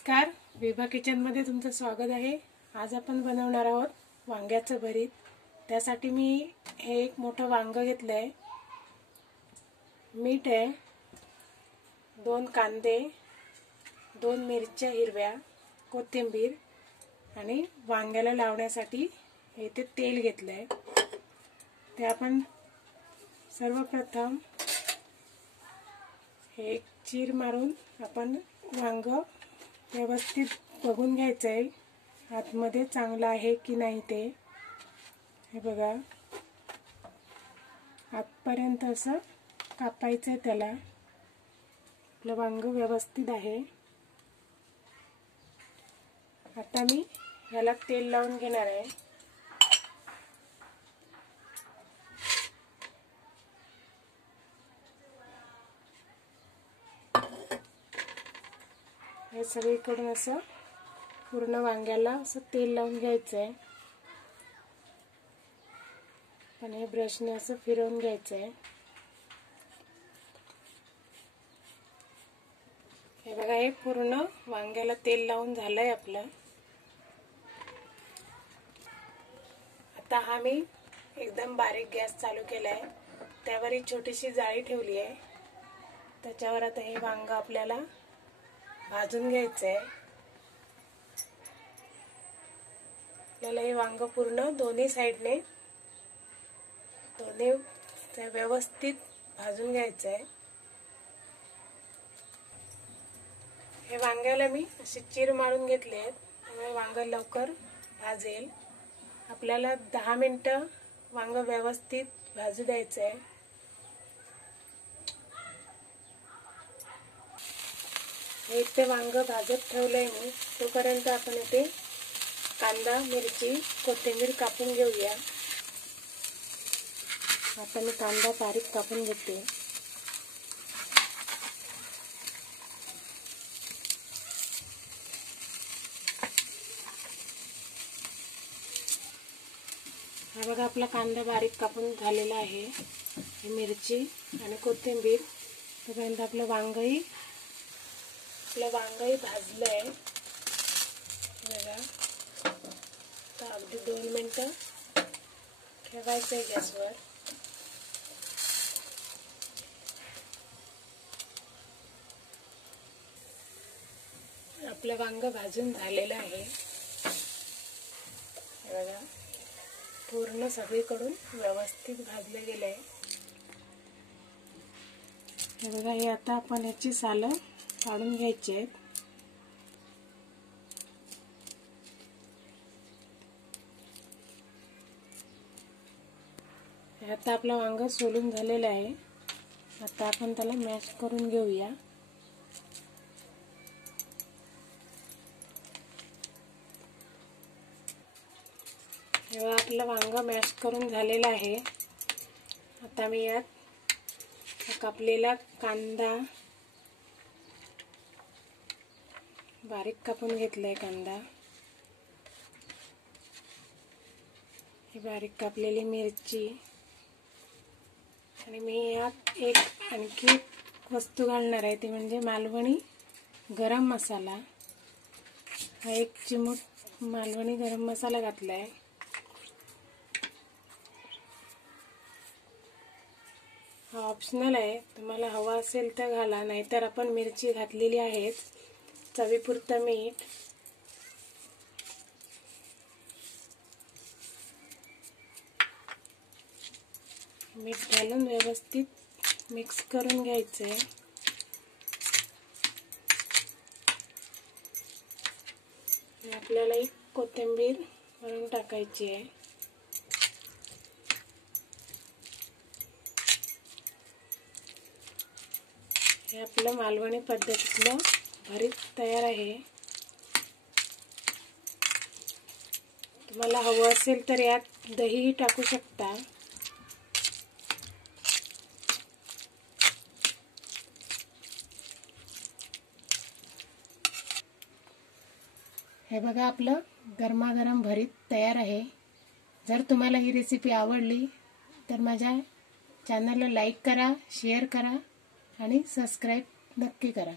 नमस्कार, विभा किचनमध्ये तुमचं स्वागत आहे। आज आपण बनवणार आहोत वांग्याचं भरीत। त्यासाठी मी हे एक मोठं वांग घेतलंय, मीठ आहे, 2 कांदे, 2 मिरच्या हिरव्या, कोथिंबीर आणि वांग्याला लावण्यासाठी इथे तेल घेतलंय। ते आपण सर्वप्रथम हे चीर मारून आपण वांग व्यवस्थित बघून घ्यायचं आहे, आतमध्ये चांगलं आहे की नाही ते। हे बघा, आतपर्यंत असं कापायचं आहे त्याला। आपलं वांग व्यवस्थित आहे। आता मी याला तेल लावून घेणार आहे। हे सगळीकडून असं पूर्ण वांग्याला असं तेल लावून घ्यायचं आहे। पण हे ब्रशने असं फिरवून घ्यायचं आहे। हे बघा, हे पूर्ण वांग्याला तेल लावून झालंय आपलं। आता हा मी एकदम बारीक गॅस चालू केलाय, त्यावर एक छोटीशी जाळी ठेवली आहे। त्याच्यावर आता हे वांग आपल्याला भाजून घ्यायचंय। आपल्याला हे वांग पूर्ण दोन्ही साइडने व्यवस्थित भाजून घ्यायचंय। हे वांग्याला मी असे चीर मारून घेतले, त्यामुळे वांग लवकर भाजेल। आपल्याला 10 मिनिटं वांग व्यवस्थित भाजू द्यायचंय। इथे वांग भाजत ठेवलंय मी, तोपर्यंत आपण इथे कांदा, मिरची, कोथिंबीर कापून घेऊया। आता मी कांदा बारीक कापून घेते। हा बघा, आपला कांदा बारीक कापून झालेला आहे। ही मिरची आणि कोथिंबीर, तोपर्यंत आपलं वांगही भाजलंय। बघा, तर अगदी 2 मिनिटं ठेवायचं आहे गॅसवर। आपलं वांग भाजून झालेलं आहे। बघा, पूर्ण सगळीकडून व्यवस्थित भाजलं गेलंय। हे बघा, हे आता आपण याची सालं काढून घ्यायची आहेत। आता आपलं वांग सोलून झालेलं आहे। आता आपण त्याला मॅश करून घेऊया। तेव्हा आपलं वांग मॅश करून झालेलं आहे। आता मी यात कापलेला कांदा, बारीक कापून घेतलाय कांदा, ही बारीक कापलेली मिरची, आणि मी यात एक आणखी वस्तू घालणार आहे, ती म्हणजे मालवणी गरम मसाला। हा 1 चिमूट मालवणी गरम मसाला घातलाय। हा ऑप्शनल आहे, तुम्हाला हवा असेल तर घाला, नाहीतर आपण मिरची घातलेली आहे। चवीपुरतं मीठ, मीठ घालून व्यवस्थित मिक्स करून घ्यायचंय। आपल्याला एक कोथिंबीर वरून टाकायची आहे। हे आपलं मालवणी पद्धतीतलं भरीत तयार आहे। तुम्हाला हवं असेल तर यात दहीही टाकू शकता। हे बघा, आपलं गरमागरम भरीत तयार आहे। जर तुम्हाला ही रेसिपी आवडली तर माझ्या चॅनलला लाईक करा, शेअर करा आणि सबस्क्राईब नक्की करा।